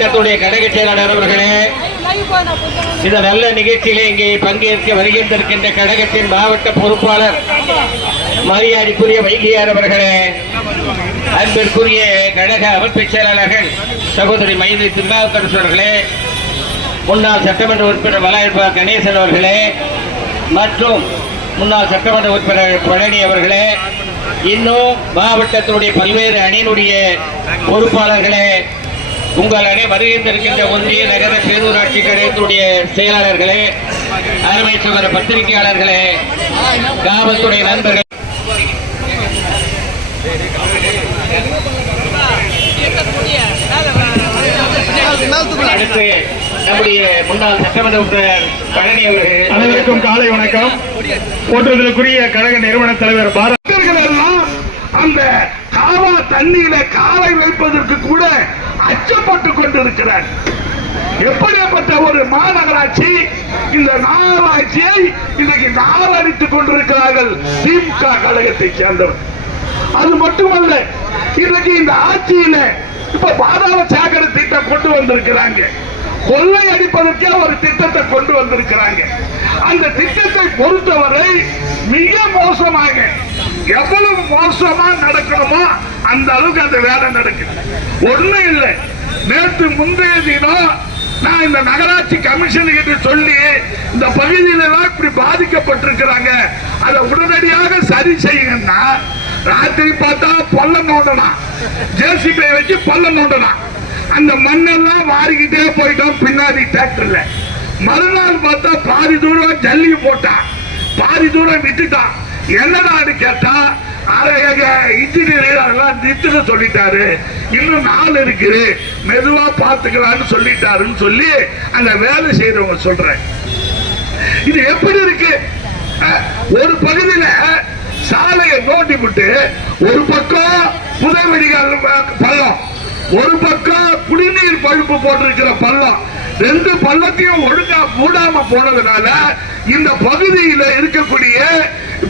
மாவட்டத்துடைய கழக செயலாளர் அவர்களே இந்த நல்ல நிகழ்ச்சியிலே இங்கே பங்கேற்க வருகின்றிருக்கின்ற கழகத்தின் மாவட்ட பொறுப்பாளர் மரியாதைக்குரிய வைகையார் அவர்களே அன்பிற்குரிய கழக அமைப்பு செயலாளர்கள் சகோதரி மைதி திருநாவுக்கரசு அவர்களே முன்னாள் சட்டமன்ற உறுப்பினர் வலாயப்பா கணேசன் அவர்களே மற்றும் முன்னாள் சட்டமன்ற உறுப்பினர் பழனி அவர்களே இன்னும் மாவட்டத்தினுடைய பல்வேறு அணியினுடைய பொறுப்பாளர்களே உங்கள் அணை வருகின்றிருக்கின்ற ஒன்றிய நகர பேரூராட்சி கழகத்தினுடைய செயலாளர்களே அருமை சகோதர பத்திரிகையாளர்களே காவல்துறை நண்பர்கள். அடுத்து நம்முடைய முன்னாள் சட்டமன்ற உறுப்பினர் பழனி அவர்கள். அனைவருக்கும் காலை வணக்கம். போற்றுதலுக்குரிய கழக நிறுவன தலைவர் பாரத் அந்த காவா தண்ணியில காலை வைப்பதற்கு கூட அச்சப்பட்டு கொண்டிருக்கிறார். எப்படிப்பட்ட ஒரு மாநகராட்சி இந்த நகராட்சியை இன்றைக்கு நாரடித்துக் கொண்டிருக்கிறார்கள். திமுக கழகத்தை சேர்ந்தவர். அது மட்டுமல்ல இன்றைக்கு இந்த ஆட்சியில இப்ப பாதாள சாகர திட்டம் கொண்டு வந்திருக்கிறாங்க. கொள்ளை அடிப்பதற்கே ஒரு திட்டத்தை கொண்டு வந்திருக்கிறாங்க. அந்த திட்டத்தை பொறுத்தவரை மிக மோசமாக எவ்வளவு மோசமா நடக்கணுமோ அந்த அளவுக்கு அந்த வேலை நடக்குது. ஒண்ணும் இல்லை. நேற்று முந்தைய தினம் நான் இந்த நகராட்சி கமிஷன் கிட்ட சொல்லி இந்த பகுதியில எல்லாம் இப்படி பாதிக்கப்பட்டிருக்கிறாங்க. அதை உடனடியாக சரி செய்யுங்கன்னா ராத்திரி பார்த்தா பள்ளம் நோண்டனா ஜேசிபி வச்சு பள்ளம் நோண்டனா அந்த மண்ணெல்லாம் வாரிக்கிட்டே போயிட்டோம் பின்னாடி டிராக்டர்ல மறுநாள் பார்த்தா பாதி தூரம் ஜல்லி போட்டான். பாதி தூரம் விட்டுட்டான் என்னடான்னு கேட்டா இன்ஜினியர் அதெல்லாம் நிறுத்துன்னு சொல்லிட்டாரு. இன்னும் நாள் இருக்குது. மெதுவா பாத்துக்கலாம்னு சொல்லிட்டாருன்னு சொல்லி அந்த வேலை செய்யறவங்க சொல்றேன். இது எப்படி இருக்கு? அஹ், ஒரு பகுதியில சாலையை நோண்டி விட்டு ஒரு பக்கம் புதைவெடிகள் பள்ளம் ஒரு பக்கம் குடிநீர் பழுப்பு போட்டிருக்கிற பள்ளம். ரெண்டு பள்ளத்தையும் ஒழுங்கா மூடாம போனதுனால இந்த பகுதியில இருக்கக்கூடிய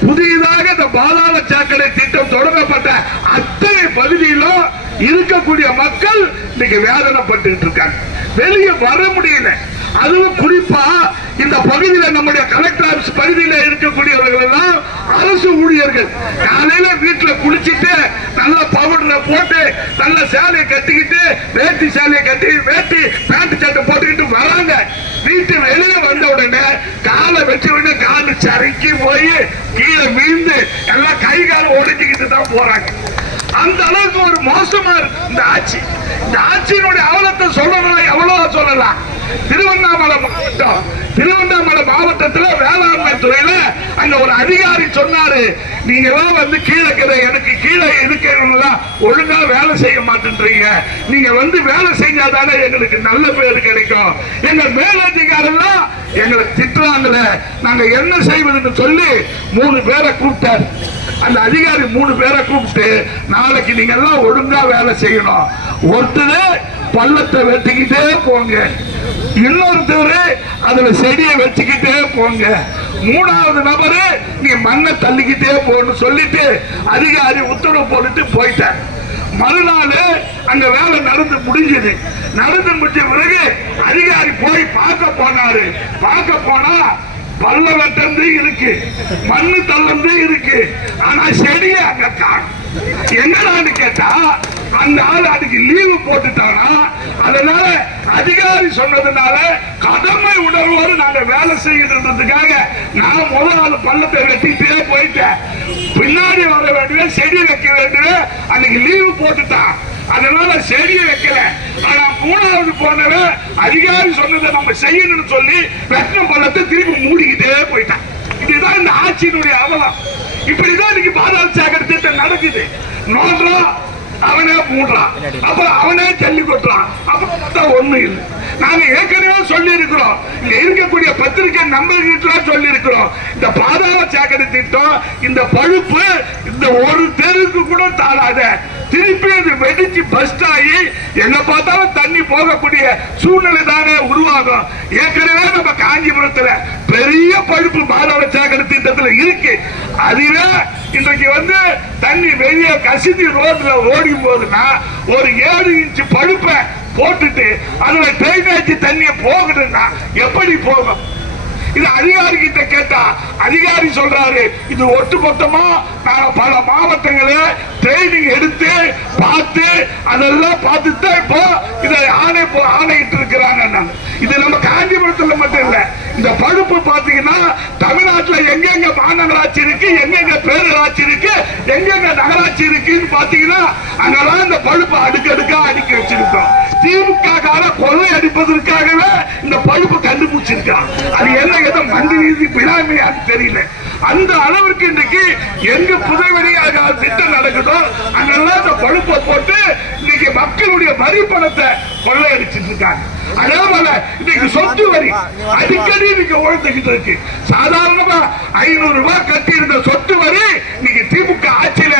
புதியதாக இந்த பாதாள சாக்கடை திட்டம் தொடங்கப்பட்ட அத்தனை பகுதியிலும் இருக்கக்கூடிய மக்கள் இன்னைக்கு வேதனைப்பட்டு இருக்காங்க. வெளியே வர முடியல. அதுவும் குறிப்பா இந்த பகுதியில நம்முடைய கலெக்டர் ஆபீஸ் பகுதியில இருக்கக்கூடியவர்கள் எல்லாம் அரசு ஊழியர்கள். காலையில வீட்டுல குளிச்சிட்டு நல்ல பவுடரை போட்டு நல்ல சேலையை கட்டிக்கிட்டு வேட்டி சேலையை கட்டி வேட்டி பேண்ட் சட்டை போட்டுக்கிட்டு வராங்க. வீட்டு உடனே காலை வச்சு விட்டு காலு சறுக்கி போய் கீழே மீந்து எல்லாம் கை கால் ஒடிச்சுக்கிட்டு தான் போறாங்க. அந்த அளவுக்கு ஒரு மோசமா இருக்கு இந்த ஆட்சி. இந்த ஆட்சியினுடைய அவலத்தை சொல்லணும்? எவ்வளவு சொல்லலாம். திருவண்ணாமலை மாவட்டம். திருவண்ணாமலை மாவட்டத்துல வேளாண்மை துறையில அங்க ஒரு அதிகாரி சொன்னாரு நீங்க எல்லாம் வந்து கீழே எனக்கு கீழே இருக்கிறவங்களா ஒழுங்கா வேலை செய்ய மாட்டேன்றீங்க. நீங்க வந்து வேலை செஞ்சாதானே எங்களுக்கு நல்ல பேர் கிடைக்கும். எங்க மேலதிகாரெல்லாம் எங்களை திட்டுறாங்களே. நாங்க என்ன செய்வதுன்னு சொல்லி மூணு பேரை கூப்பிட்டாரு. அந்த அதிகாரி மூணு பேரை கூப்பிட்டு நாளைக்கு நீங்க எல்லாம் ஒழுங்கா வேலை செய்யணும். ஒருத்தர் பள்ளத்தை வெட்டிக்கிட்டே போங்க. இன்னொருத்தர் அதுல செடியை வச்சுக்கிட்டே போங்க. மூணாவது நபரு நீ மண்ணை தள்ளிக்கிட்டே போன்னு சொல்லிட்டு அதிகாரி உத்தரவு போட்டுட்டு போயிட்டார். மறுநாள் அங்க வேலை நடந்து முடிஞ்சது. நடந்து முடிஞ்ச பிறகு அதிகாரி போய் பார்க்க போனாரு. பார்க்க போனா பல்ல வெட்டந்து இருக்கு. மண்ணு தள்ளந்து இருக்கு. ஆனா செடியை அங்க காணும். என்னடான்னு கேட்டா அந்த ஆள் அதுக்கு லீவு போட்டுட்டானா? அதனால அதிகாரி சொன்னதுனால கடமை உணர்வோடு நாங்க வேலை செய்யணுன்றதுக்காக நான் முதல் ஆள் பள்ளத்தை வெட்டிட்டே போயிட்டேன். பின்னாடி வர வேண்டிய செடி வைக்க வேண்டிய அன்னைக்கு லீவு போட்டுட்டான். அதனால செடியை வைக்கல. ஆனா மூணாவது போனவன் அதிகாரி சொன்னதை நம்ம செய்யணும்னு சொல்லி வெட்டின பள்ளத்தை திருப்பி மூடிக்கிட்டே போயிட்டான். இதுதான் இந்த ஆட்சியினுடைய அவலம். இப்படிதான் இன்னைக்கு பாதாள சாக்கடை திட்டம் நடக்குது. நோண்டுறோம் அவனே மூடுறான் அப்புறம் அவனே ஜல்லி கொட்டுறான். அப்புறம் ஒண்ணு இல்லை. நாங்க ஏற்கனவே சொல்லி இருக்கிறோம் இங்க இருக்கக்கூடிய பத்திரிகை நம்பர்கிட்ட சொல்லி இருக்கிறோம் இந்த பாதாள சாக்கடை திட்டம் இந்த பழுப்பு இந்த ஒரு தெருக்கு கூட தாழாத. திருப்பி அது வெடிச்சு பஸ்ட் ஆகி எங்க பார்த்தாலும் தண்ணி போகக்கூடிய சூழ்நிலை தானே உருவாகும். ஏற்கனவே நம்ம காஞ்சிபுரத்துல பெரிய பழுப்பு மாதவ சாக்கடை திட்டத்துல இருக்கு. அதுவே இன்றைக்கு வந்து தண்ணி வெளியே கசிதி ரோட்ல ஓடியும் போதுன்னா ஒரு ஏழு இன்ச்சு பழுப்பை போட்டுட்டு அதுல ட்ரைனேஜ் தண்ணியை போகணும்னா எப்படி போகும்? இது அதிகாரி கிட்ட கேட்டா அதிகாரி சொல்றாரு இது ஒட்டுமொத்தமா நாங்க பல மாவட்டங்களை ட்ரைனிங் எடுத்து பார்த்து அதெல்லாம் பார்த்து தான் இப்போ இதை ஆணை போ- ஆணையிட்டு இருக்கிறாங்க இது நம்ம காஞ்சிபுரத்துல மட்டும் இல்ல இந்த பழுப்பு பாத்தீங்கன்னா தமிழ்நாட்டுல எங்கெங்க மாநகராட்சி இருக்கு எங்கெங்க பேரூராட்சி இருக்கு எங்கெங்க நகராட்சி இருக்குன்னு பாத்தீங்கன்னா அங்கெல்லாம் இந்த பழுப்பு அடுக்கடுக்கா அடுக்கி வச்சிருக்கோம். திமுக கால கொள்ளை அடிப்பதற்காகவே இந்த பழுப்பு கண்டுபிடிச்சிருக்கான் அது என்ன ஏதோ மண்டி நீதி தெரியல. அந்த அளவிற்கு இன்னைக்கு எங்க புதைவெளி திட்டம் நடக்குதோ அங்கெல்லாம் இந்த பழுப்பை போட்டு இன்னைக்கு மக்களுடைய வரி பணத்தை கொள்ளையடிச்சிட்டு இருக்காங்க. அதே போல இன்னைக்கு சொத்து வரி அடிக்கடி இன்னைக்கு உழைத்துக்கிட்டு இருக்கு. சாதாரணமா ஐநூறு ரூபாய் கட்டி இருந்த சொத்து வரி இன்னைக்கு திமுக ஆட்சியில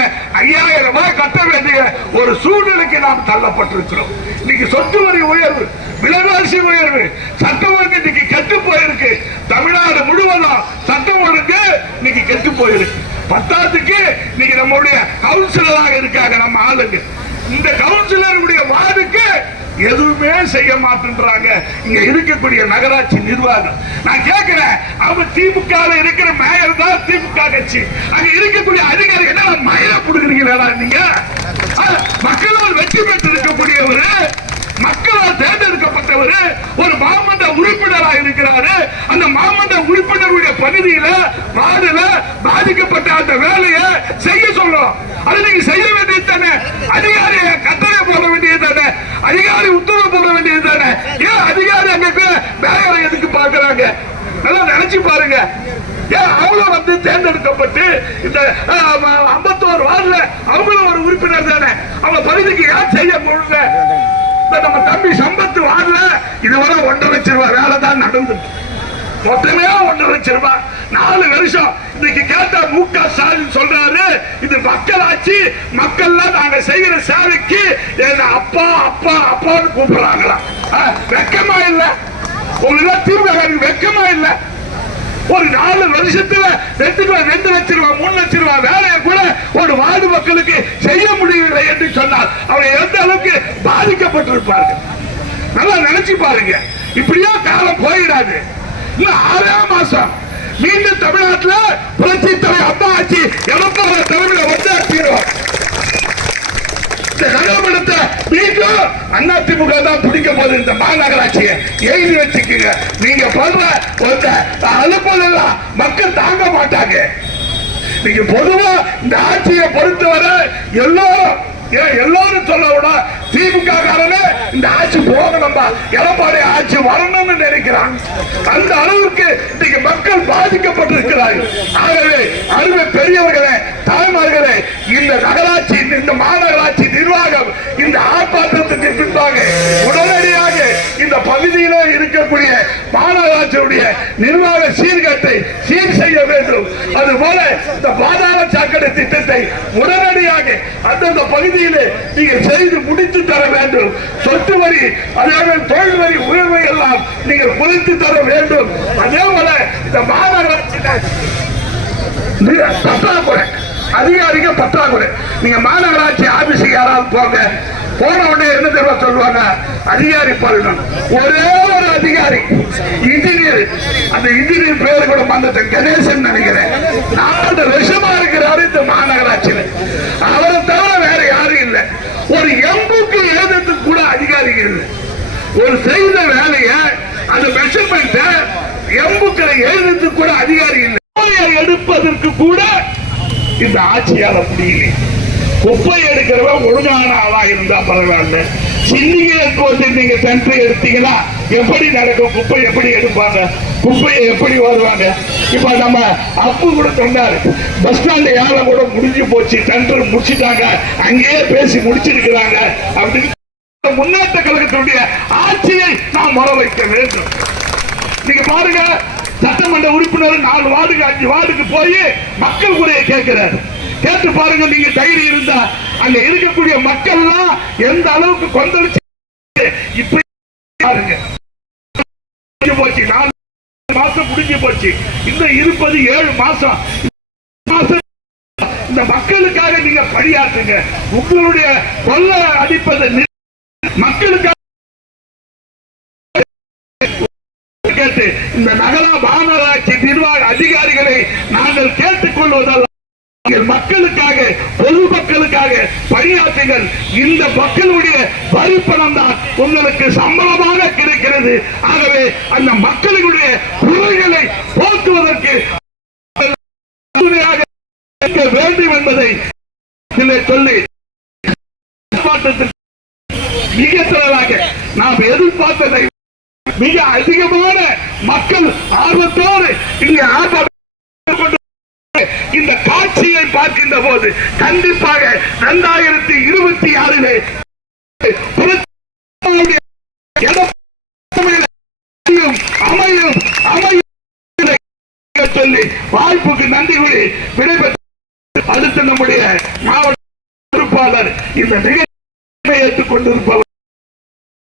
ஐயாயிரம் ரூபாய் கட்ட வேண்டிய ஒரு சூழ்நிலைக்கு நாம் தள்ளப்பட்டிருக்கிறோம். இன்னைக்கு சொத்து வரி உயர்வு விலைவாசி உயர்வு சட்டம் ஒழுங்கு இன்னைக்கு கெட்டு போயிருக்கு. தமிழ்நாடு முழுவதும் சட்டம் ஒழுங்கு இன்னைக்கு கெட்டு போயிருக்கு. பத்தாத்துக்கு இன்னைக்கு நம்மளுடைய கவுன்சிலராக இருக்காங்க நம்ம ஆளுங்க. இந்த கவுன்சிலருடைய வார்டுக்கு எதுவுமே செய்ய மாட்டேன்றாங்க. இங்க இருக்கக்கூடிய நகராட்சி நிர்வாகம். நான் கேட்கிறேன் அவங்க திமுக இருக்கிற மேயர் தான் திமுக கட்சி. அங்க இருக்கக்கூடிய அதிகாரிகள் என்ன மயில புடுங்குறீங்களா நீங்க? மக்களவர் வெற்றி பெற்றிருக்கக்கூடியவர் மக்களால் தேர்ந்தெடுக்கப்பட்டவர் ஒரு மாமன்ற உறுப்பினராக இருக்கிறாரு. அந்த மாமன்ற உறுப்பினருடைய பகுதியில வார்டுல பாதிக்கப்பட்ட அந்த வேலையை செய்ய சொல்றோம். அது நீங்க செய்ய வேண்டியது தானே. அதிகாரிய கட்டளை போட வேண்டியது தானே. அதிகாரி உத்தரவு போட வேண்டியது தானே. ஏன் அதிகாரி அங்க வேலை எதுக்கு பாக்குறாங்க நல்லா நினைச்சு பாருங்க. ஏன் அவங்களும் வந்து தேர்ந்தெடுக்கப்பட்டு இந்த ஐம்பத்தோரு வார்டுல அவங்களும் ஒரு உறுப்பினர் தானே. அவங்க பகுதிக்கு ஏன் செய்ய முழுங்க? இப்ப நம்ம தம்பி சம்பத்து வார்டுல இதுவரை ஒன்றரை லட்சம் ரூபாய் வேலை தான் நடந்தது. மொத்தமே ஒன்றரை லட்சம் ரூபாய் நாலு வருஷம். இன்னைக்கு கேட்ட மு க ஸ்டாலின் சொல்றாரு இது மக்களாட்சி மக்கள்லாம் நாங்க செய்யற சேவைக்கு என்ன அப்பா அப்பா அப்பான்னு கூப்பிடுறாங்களா? வெக்கமா இல்ல? உங்களுக்கு தீர்வு வெக்கமா இல்லை? ஒரு நாலு வருஷத்துல ரெண்டு ரெண்டு லட்சம் ரூபாய் மூணு லட்சம் ரூபாய் வேலையை கூட ஒரு வார்டு மக்களுக்கு செய்ய முடியவில்லை என்று சொன்னால் அவர் எந்த அளவுக்கு பாதிக்கப்பட்டிருப்பார்கள்? நல்லா நினைச்சு பாருங்க. இப்படியா காலம் போயிடாது. இன்னும் ஆறாம் மாசம். மீண்டும் தமிழ்நாட்டுல புரட்சி தலைவர் அம்மா ஆட்சி எடப்பாடி தலைமையில வந்து தீரும் இந்த நகரமன்றத்தை மீண்டும் அதிமுக தான் பிடிக்க போது இந்த மாநகராட்சியை எழுதி வச்சுக்கோங்க. நீங்க பண்ற அந்த அலுவல் எல்லாம் மக்கள் தாங்க மாட்டாங்க. நீங்க பொதுவா இந்த ஆட்சியை பொறுத்தவரை எல்லோரும் ஏன் எல்லாரும் சொல்ல விட திமுக காரனே இந்த ஆட்சி போகணும்பா. எடப்பாடி ஆட்சி வரணும்னு நினைக்கிறான். அந்த அளவுக்கு இன்னைக்கு மக்கள் பாதிக்கப்பட்டிருக்கிறார்கள். ஆகவே அருமை பெரியவர்களே தாய்மார்களே இந்த நகராட்சி இந்த மாநகராட்சி நிர்வாகம் இந்த ஆர்ப்பாட்டத்துக்கு பின்பாக உடனடியாக இந்த பகுதியிலே இருக்கக்கூடிய மாநகராட்சியுடைய நிர்வாக சீர்கட்டை சீர் செய்ய வேண்டும். அதுபோல இந்த பாதாள சாக்கடை திட்டத்தை உடனடியாக அந்தந்த பகுதியிலே நீங்க செய்து முடித்து சொத்து வரி அதாவது தொழில் வரி உயர்வை எல்லாம் நீங்கள் குறைத்து தர வேண்டும். அதே போல இந்த மாநகராட்சி பற்றாக்குறை அதிகாரிக பற்றாக்குறை. நீங்க மாநகராட்சி ஆபீஸுக்கு யாராவது போங்க. போன உடனே என்ன தெரியுமா சொல்லுவாங்க? அதிகாரி பாருங்க ஒரே ஒரு அதிகாரி இன்ஜினியர். அந்த இன்ஜினியர் பேரு கூட வந்தது கணேசன் நினைக்கிறேன். நாலு வருஷமா இருக்கிறாரு இந்த மாநகராட்சியில். அவரை தவிர வேற யாரும் இல்லை. ஒரு எம்புக்கு எழுதுறதுக்கு கூட அதிகாரிகள் இல்லை. ஒரு செய்த வேலைய அந்த மெஷர்மெண்ட் எம்புக்களை எழுதுறதுக்கு கூட அதிகாரி இல்லை. எடுப்பதற்கு கூட இந்த ஆட்சியால முடியல. குப்பை எடுக்கிறவன் ஒழுங்கான ஆளா இருந்தா பரவாயில்ல. சிண்டிகேட் போட்டு நீங்க சென்டர் எடுத்தீங்கன்னா எப்படி நடக்கும்? குப்பை எப்படி எடுப்பாங்க? குப்பையை எப்படி வருவாங்க? இப்ப நம்ம அப்பு கூட சொன்னாரு பஸ் ஸ்டாண்ட் யாரை கூட முடிஞ்சு போச்சு. சென்டர் முடிச்சிட்டாங்க. அங்கேயே பேசி முடிச்சிருக்கிறாங்க. அப்படின்னு முன்னேற்ற கழகத்தினுடைய ஆட்சியை நாம் முற வைக்க வேண்டும். நீங்க பாருங்க சட்டமன்ற உறுப்பினர் நாலு வார்டுக்கு அஞ்சு வார்டுக்கு போய் மக்கள் குறையை கேட்கிறாரு. கேட்டு பாருங்க நீங்க தைரியம் இருந்தா. அங்க இருக்கக்கூடிய மக்கள் எல்லாம் எந்த அளவுக்கு கொந்தளிச்சு இப்ப பாருங்க. போச்சு. நாலு மாசம் முடிஞ்சு போச்சு. இன்னும் இருப்பது ஏழு மாசம். இந்த மக்களுக்காக நீங்க பணியாற்றுங்க. உங்களுடைய கொல்ல அடிப்பதை மக்களுக்காக கேட்டு இந்த நகரா மாநகராட்சி நிர்வாக அதிகாரிகளை நாங்கள் கேட்டுக் கொள்வதால் மக்களுக்காக பொது மக்களுக்காக பணியாற்றுங்கள். இந்த மக்களுடைய வரிப்பணம் தான் உங்களுக்கு சம்பளமாக கிடைக்கிறது. ஆகவே அந்த மக்களுடைய குறைகளை போக்குவதற்கு வேண்டும் என்பதை சொல்லி மிக திரளாக நாம் எதிர்பார்த்ததை மிக அதிகமான மக்கள் ஆர்வத்தோடு இங்கே ஆர்ப்பாட்டம் இந்த காட்சியை பார்க்கின்ற போது கண்டிப்பாக இரண்டாயிரத்தி இருபத்தி ஆறிலே அமையும் அமையும் சொல்லி வாய்ப்புக்கு நன்றி கூறி விடைபெற்று அடுத்த நம்முடைய மாவட்ட பொறுப்பாளர் இந்த நிகழ்ச்சியை ஏற்றுக் கொண்டிருப்பவர்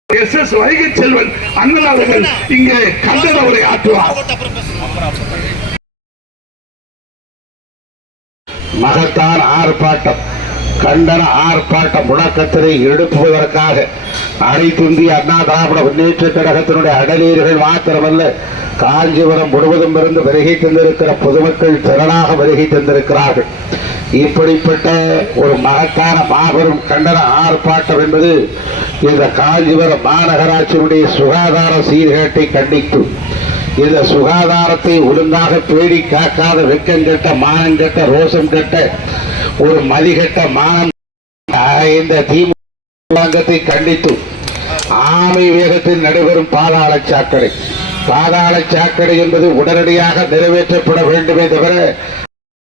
எஸ் எஸ் வைகை செல்வன் அண்ணன் அவர்கள் இங்கே கண்டன உரை ஆற்றுவார். மகத்தான ஆர்ப்பாட்டம் கண்டன ஆர்ப்பாட்ட முழக்கத்தினை எழுப்புவதற்காக அனைத்துந்திய அண்ணா திராவிட முன்னேற்ற கழகத்தினுடைய அடலீர்கள் மாத்திரமல்ல காஞ்சிபுரம் முழுவதும் இருந்து வருகை தந்திருக்கிற பொதுமக்கள் திரளாக வருகை தந்திருக்கிறார்கள். இப்படிப்பட்ட ஒரு மகத்தான மாபெரும் கண்டன ஆர்ப்பாட்டம் என்பது இந்த காஞ்சிபுரம் மாநகராட்சியினுடைய சுகாதார சீர்கேட்டை கண்டித்து இந்த சுகாதாரத்தை ஒழுங்காக பேடி காக்காத வெக்கங்கெட்ட மானங்கெட்ட ரோஷம் கெட்ட ஒரு மதிகட்ட மானம் இந்த திமுகத்தை கண்டித்து ஆமை வேகத்தில் நடைபெறும் பாதாள சாக்கடை. பாதாள சாக்கடை என்பது உடனடியாக நிறைவேற்றப்பட வேண்டுமே தவிர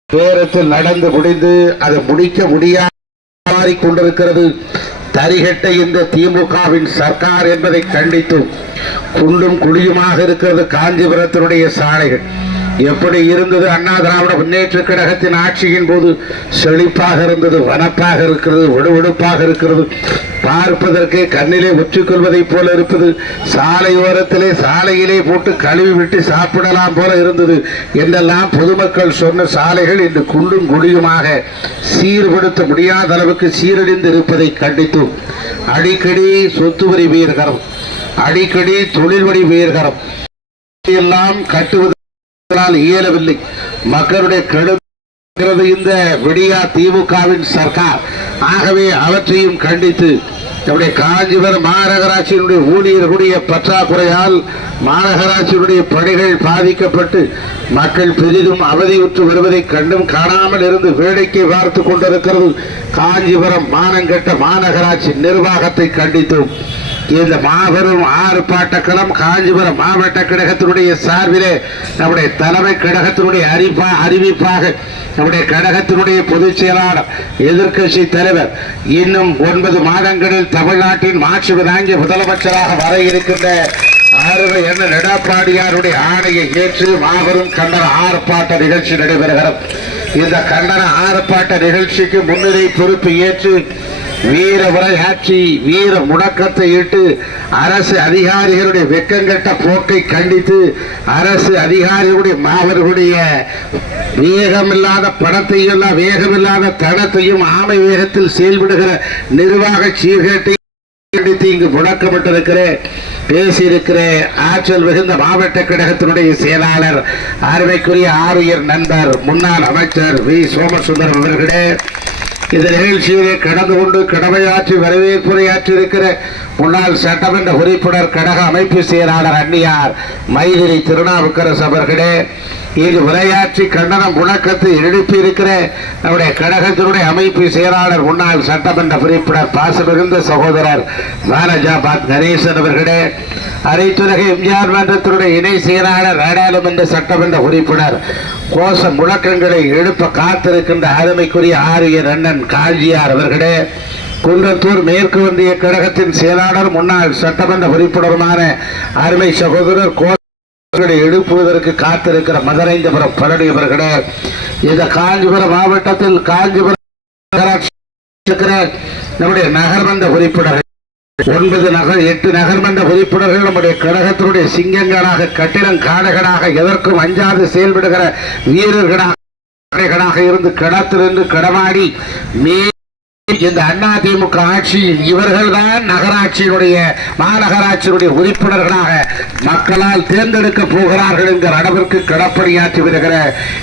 நேரத்தில் நடந்து முடிந்து அதை முடிக்க முடியாது கொண்டிருக்கிறது. தரிகட்ட இந்த திமுகவின் சர்க்கார் என்பதை கண்டித்தும் குண்டும் குழியுமாக இருக்கிறது காஞ்சிபுரத்தினுடைய சாலைகள். எப்படி இருந்தது? அண்ணா திராவிட முன்னேற்ற கழகத்தின் ஆட்சியின் போது செழிப்பாக இருந்தது வனப்பாக இருக்கிறது விடுவிடுப்பாக இருக்கிறது. பார்ப்பதற்கு கண்ணிலே ஒற்றிக்கொள்வதைப் போல இருப்பது. சாலையோரத்திலே சாலையிலே போட்டு கழுவி விட்டு சாப்பிடலாம் போல இருந்தது என்றெல்லாம் பொதுமக்கள் சொன்ன சாலைகள் இன்று குண்டும் குடியுமாக சீர்படுத்த முடியாத அளவுக்கு சீரழிந்து இருப்பதை கண்டித்தோம் அடிக்கடி சொத்து வரி உயர்கரம் அடிக்கடி தொழில் வரி உயர்கரம் எல்லாம் கட்டுவது இயலவில்லை. மக்களுடைய கெடு இந்த விடியா திமுகவின் சர்க்கார். ஆகவே அவற்றையும் கண்டித்து நம்முடைய காஞ்சிபுரம் மாநகராட்சியினுடைய ஊழியர்களுடைய பற்றாக்குறையால் மாநகராட்சியினுடைய பணிகள் பாதிக்கப்பட்டு மக்கள் பெரிதும் அவதியுற்று வருவதை கண்டும் காணாமல் இருந்து வேடிக்கை பார்த்து கொண்டிருக்கிறது. காஞ்சிபுரம் மானங்கட்ட மாநகராட்சி நிர்வாகத்தை கண்டித்தோம். இந்த மாபெரும் ஆர்ப்பாட்டக்களம் காஞ்சிபுரம் மாவட்ட கழகத்தினுடைய சார்பிலே நம்முடைய தலைமை கழகத்தினுடைய அறிவிப்பா அறிவிப்பாக நம்முடைய கழகத்தினுடைய பொதுச் செயலாளர் எதிர்க்கட்சி தலைவர் இன்னும் ஒன்பது மாதங்களில் தமிழ்நாட்டின் மாட்சி தாங்கிய முதலமைச்சராக வர இருக்கின்ற அறுவை என்ன எடப்பாடியாருடைய ஆணையை ஏற்று மாபெரும் கண்டன ஆர்ப்பாட்ட நிகழ்ச்சி நடைபெறுகிறது. இந்த கண்டன ஆர்ப்பாட்ட நிகழ்ச்சிக்கு முன்னிலை பொறுப்பு ஏற்று வீர உரையாற்றி வீர முடக்கத்தை இட்டு அரசு அதிகாரிகளுடைய வெக்கங்கெட்ட போக்கை கண்டித்து அரசு அதிகாரிகளுடைய மாவர்களுடைய வேகமில்லாத பணத்தையும் எல்லாம் வேகமில்லாத தடத்தையும் ஆமை வேகத்தில் செயல்படுகிற நிர்வாக சீர்கேட்டை கண்டித்து இங்கு முடக்கப்பட்டிருக்கிறேன் பேசியிருக்கிற ஆற்றல் மிகுந்த மாவட்ட கழகத்தினுடைய செயலாளர் அருமைக்குரிய ஆரியர் நண்பர் முன்னாள் அமைச்சர் வி. சோமசுந்தரம் அவர்களே. இந்த நிகழ்ச்சியிலே கடந்து கொண்டு கடமையாற்றி வரவேற்புரையாற்றி இருக்கிற முன்னாள் சட்டமன்ற உறுப்பினர் கழக அமைப்பு செயலாளர் அன்னியார் மைதிரி திருநாவுக்கரசு அவர்களே இங்கு உரையாற்றி கண்டனம் முழக்கத்தை எழுப்பி இருக்கிற நம்முடைய கழகத்தினுடைய அமைப்பு செயலாளர் முன்னாள் சட்டமன்ற உறுப்பினர் பாசமிகுந்த சகோதரர் பாரஜாபாத் கணேசன் அவர்களே அனைத்துலக எம்ஜிஆர் மன்றத்தினுடைய இணை செயலாளர் நாடாளுமன்ற சட்டமன்ற உறுப்பினர் கோஷ முழக்கங்களை எழுப்ப காத்திருக்கின்ற அருமைக்குரிய ஆரியர் அண்ணன் காஞ்சியார் அவர்களே குன்றத்தூர் மேற்கு ஒன்றிய கழகத்தின் செயலாளர் முன்னாள் சட்டமன்ற உறுப்பினருமான அருமை சகோதரர் கோ எழுப்புவதற்கு காத்திருக்கிற மதுரைந்தபுரம் பழனி அவர்களே இந்த காஞ்சிபுரம் மாவட்டத்தில் காஞ்சிபுரம் நம்முடைய நகர்மன்ற உறுப்பினர்கள் ஒன்பது நகர் எட்டு நகர்மன்ற உறுப்பினர்கள் நம்முடைய கழகத்தினுடைய சிங்கங்களாக கட்டிடம் காடுகளாக எதற்கும் அஞ்சாது செயல்படுகிற வீரர்களாக வீரர்களாக இருந்து களத்திலிருந்து கடமாடி மே இந்த அண்ணா திமுக ஆட்சியில் இவர்கள்தான் நகராட்சியினுடைய மாநகராட்சியினுடைய உறுப்பினர்களாக மக்களால் தேர்ந்தெடுக்க போகிறார்கள் என்கிற அளவிற்கு கிடப்பணியாற்றி வருகிற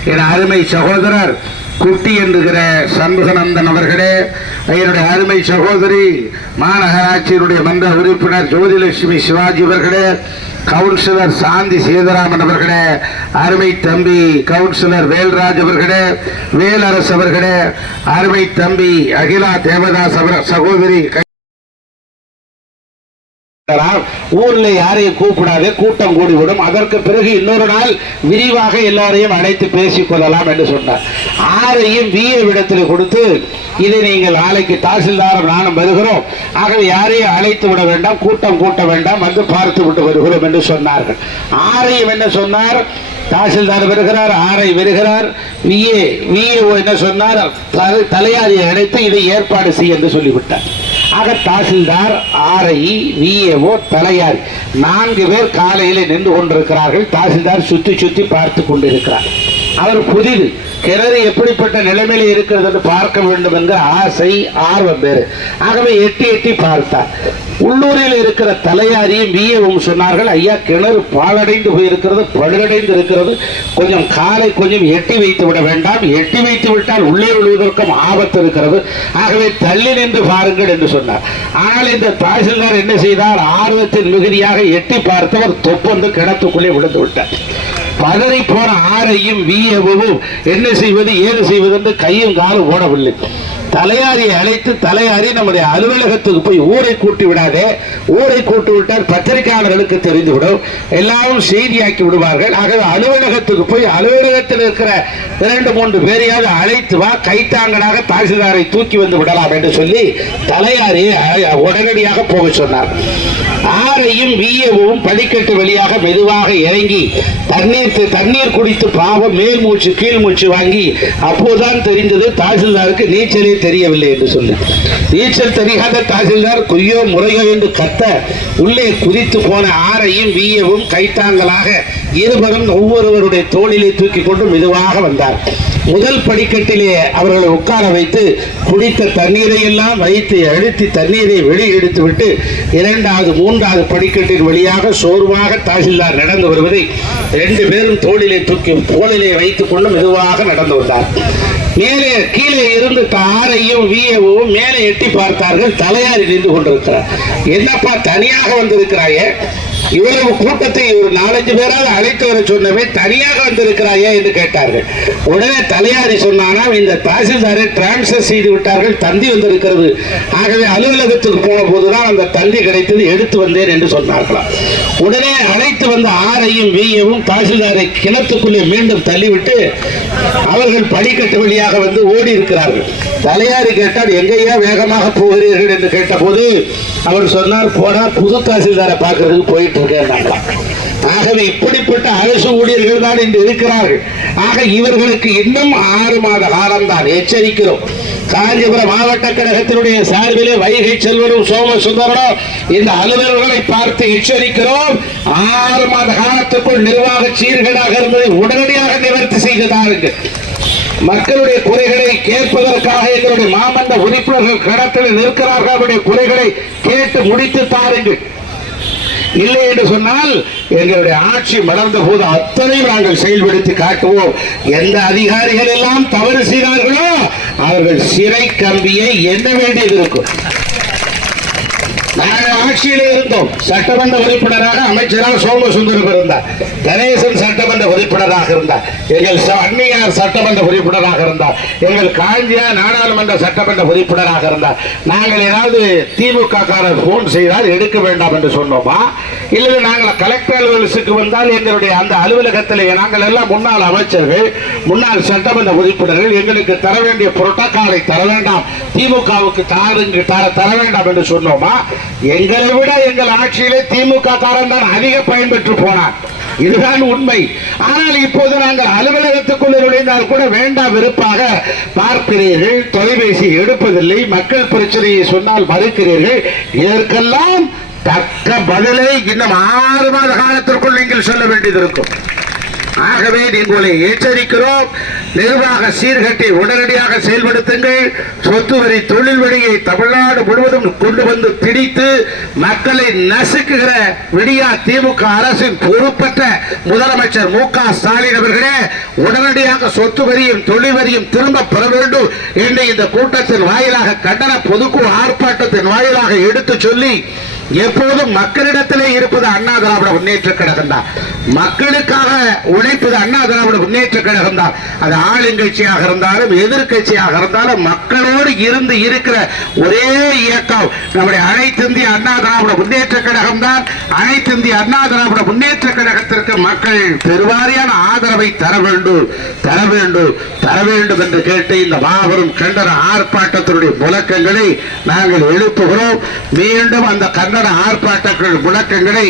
என் அருமை சகோதரர் குட்டி என்கிற சண்முகநந்தன் அவர்களே என்னுடைய அருமை சகோதரி மாநகராட்சியினுடைய மன்ற உறுப்பினர் ஜோதிலட்சுமி சிவாஜி அவர்களே கவுன்சிலர் சாந்தி சீதராமன் அவர்களே அருமை தம்பி கவுன்சிலர் வேல்ராஜ் அவர்களே வேலரசு அவர்களே அருமை தம்பி அகிலா தேவதாஸ் அவர் சகோதரி ஊர்ல யாரையும் கூப்பிடாதே கூட்டம் கூடிவிடும். அதற்கு பிறகு இன்னொரு நாள் விரிவாக எல்லாரையும் அழைத்து பேசிக் கொள்ளலாம் என்று சொன்னார். ஆரையும் விஏ விடத்தில் கொடுத்து இதை நீங்கள் நாளைக்கு தாசில்தாரம் நானும் வருகிறோம். ஆகவே யாரையும் அழைத்து விட வேண்டாம் கூட்டம் கூட்ட வேண்டாம் வந்து பார்த்து விட்டு வருகிறோம் என்று சொன்னார்கள். ஆரையும் என்ன சொன்னார்? தாசில்தார் வருகிறார் ஆரை வருகிறார். விஏ விஏஓ என்ன சொன்னார்? தலை- தலையாரியை அழைத்து இதை ஏற்பாடு செய்ய என்று சொல்லிவிட்டார். ஆக தாசில்தார் ஆரை விஏஓ தலையார். நான்கு பேர் காலையில் நின்று கொண்டிருக்கிறார்கள். தாசில்தார் சுற்றி சுற்றி பார்த்து கொண்டிருக்கிறார். அவர் புதிது கிணறு எப்படிப்பட்ட நிலைமையில் இருக்கிறது என்று பார்க்க வேண்டும் என்ற ஆசை ஆர்வம் பேர் ஆகவே எட்டி எட்டி பார்த்தார். உள்ளூரில் இருக்கிற தலையாரியும் விஏவும் சொன்னார்கள் ஐயா கிணறு பாலடைந்து போயிருக்கிறது பழுதடைந்து இருக்கிறது. கொஞ்சம் காலை கொஞ்சம் எட்டி வைத்து விட வேண்டாம். எட்டி வைத்து விட்டால் உள்ளே விழுவதற்கும் ஆபத்து இருக்கிறது. ஆகவே தள்ளி நின்று பாருங்கள் என்று சொன்னார். ஆனால் இந்த தாசில்தார் என்ன செய்தார்? ஆர்வத்தின் மிகுதியாக எட்டி பார்த்தவர் தொப்பந்து கிணத்துக்குள்ளே விழுந்து விட்டார். பதறி போன ஆரையும் வீயவும் என்ன செய்வது ஏது செய்வது என்று கையும் காலும் ஓடவில்லை. தலையாரியை அழைத்து தலையாரி நம்முடைய அலுவலகத்துக்கு போய் ஊரை கூட்டி விடாதே. ஊரை கூட்டி விட்டால் பத்திரிகையாளர்களுக்கு தெரிந்துவிடும். எல்லாரும் செய்தியாக்கி விடுவார்கள். ஆகவே அலுவலகத்துக்கு போய் அலுவலகத்தில் இருக்கிற இரண்டு மூன்று பேரையாவது அழைத்து வா. கைத்தாங்கனாக தாசில்தாரை தூக்கி வந்து விடலாம் என்று சொல்லி தலையாரியை உடனடியாக போக சொன்னார். ஆரையும் வீயவும் படிக்கட்டு வழியாக மெதுவாக இறங்கி தண்ணீர் தண்ணீர் குடித்து பாவம் மேல் மூச்சு கீழ் மூச்சு வாங்கி அப்போதான் தெரிந்தது தாசில்தாருக்கு நீச்சலே தெரியவில்லை என்று சொல்லி. நீச்சல் தெரியாத தாசில்தார் குறியோ முறையோ என்று கத்த உள்ளே குதித்து போன ஆரையும் வீயவும் கைத்தாங்களாக இருவரும் ஒவ்வொருவருடைய தோளிலே தூக்கி கொண்டு மெதுவாக வந்தார். முதல் படிக்கட்டிலே அவர்களை உட்கார வைத்து குடித்த தண்ணீரை எல்லாம் வைத்து அழுத்தி தண்ணீரை வெளியே எடுத்து விட்டு இரண்டாவது மூன்றாவது படிக்கட்டின் வழியாக சோர்வாக தாசில்தார் நடந்து வருவதை ரெண்டு பேரும் தோளிலே தூக்கி தோளிலே வைத்துக் கொண்டு மெதுவாக நடந்து வந்தார். மேலே கீழே இருந்து ஆரையும் வீயவும் மேலே எட்டி பார்த்தார்கள். தலையாரி நின்று கொண்டிருக்கிறார். என்னப்பா தனியாக வந்திருக்கிறாயே? இவ்வளவு கூட்டத்தை ஒரு நாலஞ்சு பேரால் அழைத்து வர சொன்னவே தனியாக வந்திருக்கிறாயே என்று கேட்டார்கள். உடனே தலையாரி சொன்னானாம் இந்த தாசில்தாரை டிரான்ஸ்ஃபர் செய்து விட்டார்கள் தந்தி வந்திருக்கிறது. ஆகவே அலுவலகத்துக்கு போன போதுதான் அந்த தந்தி கிடைத்தது எடுத்து வந்தேன் என்று சொன்னார்களாம். உடனே அழைத்து வந்த ஆரையும் வீயவும் தாசில்தாரை கிணத்துக்குள்ளே மீண்டும் தள்ளிவிட்டு அவர்கள் படிக்கட்டு வழியாக வந்து ஓடி இருக்கிறார்கள். தலையாரி கேட்டால் எங்கேயா வேகமாக போகிறீர்கள்? என்று கேட்டபோது அவர் சொன்னார் போனால் புது தாசில்தாரை பார்க்கறதுக்கு போயிட்டு இருக்கேன் ஆகவே இப்படிப்பட்ட அரசு ஊழியர்கள் தான் இன்று இருக்கிறார்கள். ஆக இவர்களுக்கு இன்னும் ஆறு மாத காலம்தான். எச்சரிக்கிறோம். காஞ்சிபுரம் மாவட்ட கழகத்தினுடைய சார்பிலே வைகை செல்வரும் சோமசுந்தரனும் இந்த அலுவலர்களை பார்த்து எச்சரிக்கிறோம். ஆறு மாத காலத்துக்குள் நிர்வாக சீர்கேடாக இருந்ததை உடனடியாக நிவர்த்தி செய்து தாருங்கள். மக்களுடைய குறைகளை கேட்பதற்காக எங்களுடைய மாமன்ற உறுப்பினர்கள் கடத்தில் நிற்கிறார்கள். அவருடைய குறைகளை கேட்டு முடித்து தாருங்கள். இல்லை என்று சொன்னால் எங்களுடைய ஆட்சி மலர்ந்த போது அத்தனை நாங்கள் செயல்படுத்தி காட்டுவோம். எந்த அதிகாரிகள் எல்லாம் தவறு செய்தார்களோ அவர்கள் சிறை கம்பியை என்ன வேண்டியது இருக்கும்? நாங்கள் ஆட்சியில் இருந்தோம். சட்டமன்ற உறுப்பினராக அமைச்சராக சோமசுந்தரம் இருந்தார். கணேசன் சட்டமன்ற உறுப்பினராக இருந்தார். எங்கள் ச- அன்னியார் சட்டமன்ற உறுப்பினராக இருந்தார். எங்கள் காஞ்சியா நாடாளுமன்ற சட்டமன்ற உறுப்பினராக இருந்தார். நாங்கள் ஏதாவது திமுக காரர் போன் செய்தால் எடுக்க வேண்டாம் என்று சொன்னோமா? இல்லை நாங்கள் கலெக்டர் அலுவலகத்துக்கு வந்தால் எங்களுடைய அந்த அலுவலகத்தில் நாங்கள் எல்லாம் முன்னாள் அமைச்சர்கள் முன்னாள் சட்டமன்ற உறுப்பினர்கள் எங்களுக்கு தர வேண்டிய புரோட்டோகாலை தர வேண்டாம். திமுகவுக்கு தாருங்க தர தர வேண்டாம் என்று சொன்னோமா? எங்களை விட எங்கள் ஆட்சியிலே திமுக காரன் தான் அதிக பயன்பெற்று போனார். இதுதான் உண்மை. ஆனால் இப்போது நாங்கள் அலுவலகத்துக்குள் நுழைந்தால் கூட வேண்டாம் வெறுப்பாக பார்க்கிறீர்கள். தொலைபேசி எடுப்பதில்லை. மக்கள் பிரச்சனையை சொன்னால் மறுக்கிறீர்கள். இதற்கெல்லாம் தக்க பதிலை இன்னும் ஆறு மாத காலத்திற்குள் நீங்கள் சொல்ல வேண்டியது இருக்கும். ஆகவே நீங்களை எச்சரிக்கிறோம். நிர்வாக சீர்கட்டை உடனடியாக செயல்படுத்துங்கள். சொத்து வரி தொழில் வழியை தமிழ்நாடு முழுவதும் கொண்டு வந்து திணித்து மக்களை நசுக்குகிற விடியா திமுக அரசின் பொறுப்பற்ற முதலமைச்சர் மு க ஸ்டாலின் அவர்களே உடனடியாக சொத்து வரியும் தொழில் வரியும் திரும்ப பெற வேண்டும் என்று இந்த கூட்டத்தின் வாயிலாக கண்டன பொதுக்குழு ஆர்ப்பாட்டத்தின் வாயிலாக எடுத்து சொல்லி எப்போதும் மக்களிடத்திலே இருப்பது அண்ணா திராவிட முன்னேற்ற கழகம் தான் மக்களுக்காக உழைப்பது அண்ணா திராவிட முன்னேற்ற கழகம் தான் அது ஆளுங்கட்சியாக இருந்தாலும் எதிர்க்கட்சியாக இருந்தாலும் மக்களோடு இருந்து இருக்கிற ஒரே இயக்கம். நம்முடைய அனைத்து இந்திய அண்ணா திராவிட முன்னேற்ற கழகம் தான் அனைத்து இந்திய அண்ணா திராவிட முன்னேற்ற கழகத்திற்கு மக்கள் பெருவாரியான ஆதரவை தர வேண்டும். தர வேண்டும். தர வேண்டும் என்று கேட்டு இந்த மாபெரும் கண்டன ஆர்ப்பாட்டத்தினுடைய முழக்கங்களை நாங்கள் எழுப்புகிறோம். மீண்டும் அந்த கண்டன ஆர்ப்பாட்டங்கள் முழக்கங்களை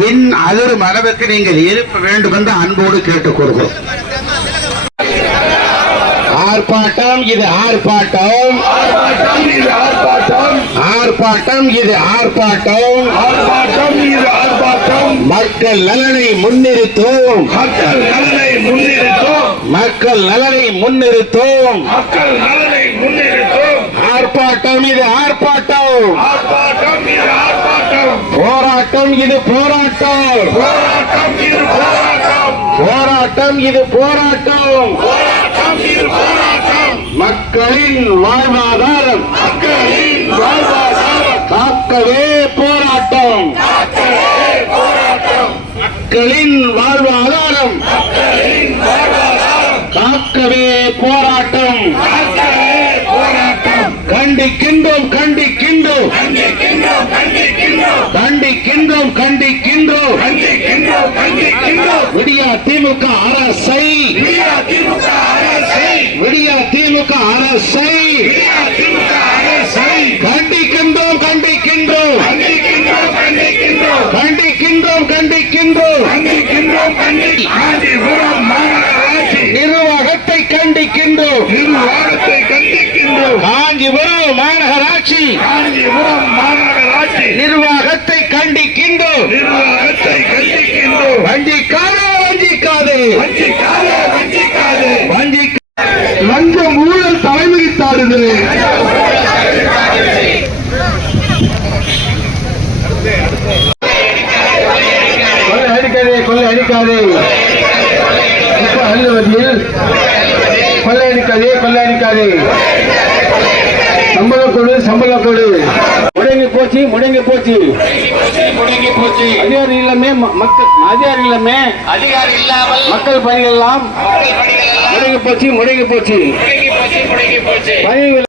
மின் அதிரும் அளவுக்கு நீங்கள் எழுப்ப வேண்டும் என்று அன்போடு கேட்டுக் கொள்கிறோம் ஆர்ப்பாட்டம் ஆர்ப்பாட்டம். இது ஆர்ப்பாட்டம். ஆர்ப்பாட்டம் இது ஆர்ப்பாட்டம். ஆர்ப்பாட்டம் இது ஆர்ப்பாட்டம். மக்கள் நலனை முன்னிறுத்தோம் மக்கள் நலனை முன்னிறுத்தோம் மக்கள் நலனை முன்னிறுத்தோம் மக்கள் நலனை முன்னிறுத்தோம் ஆர்ப்பாட்டம் இது ஆர்ப்பாட்டம். ஆர்ப்பாட்டம் இது ஆர்ப்பாட்டம். போராட்டம் இது போராட்டம். போராட்டம் இது போராட்டம். போராட்டம் இது போராட்டம். மக்களின் வாழ்வாதாரம். மக்களின் வாழ்வாதாரம். காக்கவே போராட்டம். மக்களின் வாழ்வாதாரம். காக்கவே போராட்டம். கண்டிக்கின்றோம் கண்டிக்கின்றோம். கண்டிக்கின்றோம் கண்டிக்கின்றோம். விடியா திமுக அரசை. விடியா திமுக அரசை. கண்டிக்கின்றோம் கண்டிக்கின்றோம். கண்டிக்கின்றோம் கண்டிக்கின்றோம். நிர்வாக கண்டிக்கின்றோம். நிர்வாகத்தை கண்டிக்கின்றோம். காஞ்சிபுரம் மாநகராட்சி. காஞ்சிபுரம் மாநகராட்சி. நிர்வாகத்தை கண்டிக்கின்றோம். நிர்வாகத்தை கண்டிக்கின்றோம். வஞ்சிக்காதே வஞ்சிக்காதே. வஞ்சிக்காதே வஞ்சிக்காதே. வஞ்சி லஞ்சம் ஊழல் தலைமைத்தாடுது கொள்ளை அடிக்காதே கொள்ளை அடிக்காதே. அள்ளுவதில் அடிக்காதே கொள்ளை அடிக்காதே சம்பளம் கொடு சம்பளம் கொடு. முடங்கி போச்சு முடங்கி போச்சு. முடங்கி போச்சு அதிகாரி இல்லாமே மக்கள் அதிகாரி இல்லாமே. அதிகாரி இல்லாமல் மக்கள் பணிகள் எல்லாம் மக்கள் பணிகள் எல்லாம் முடங்கி போச்சு முடங்கி போச்சு. முடங்கி போச்சு முடங்கி போச்சு. பணிகள்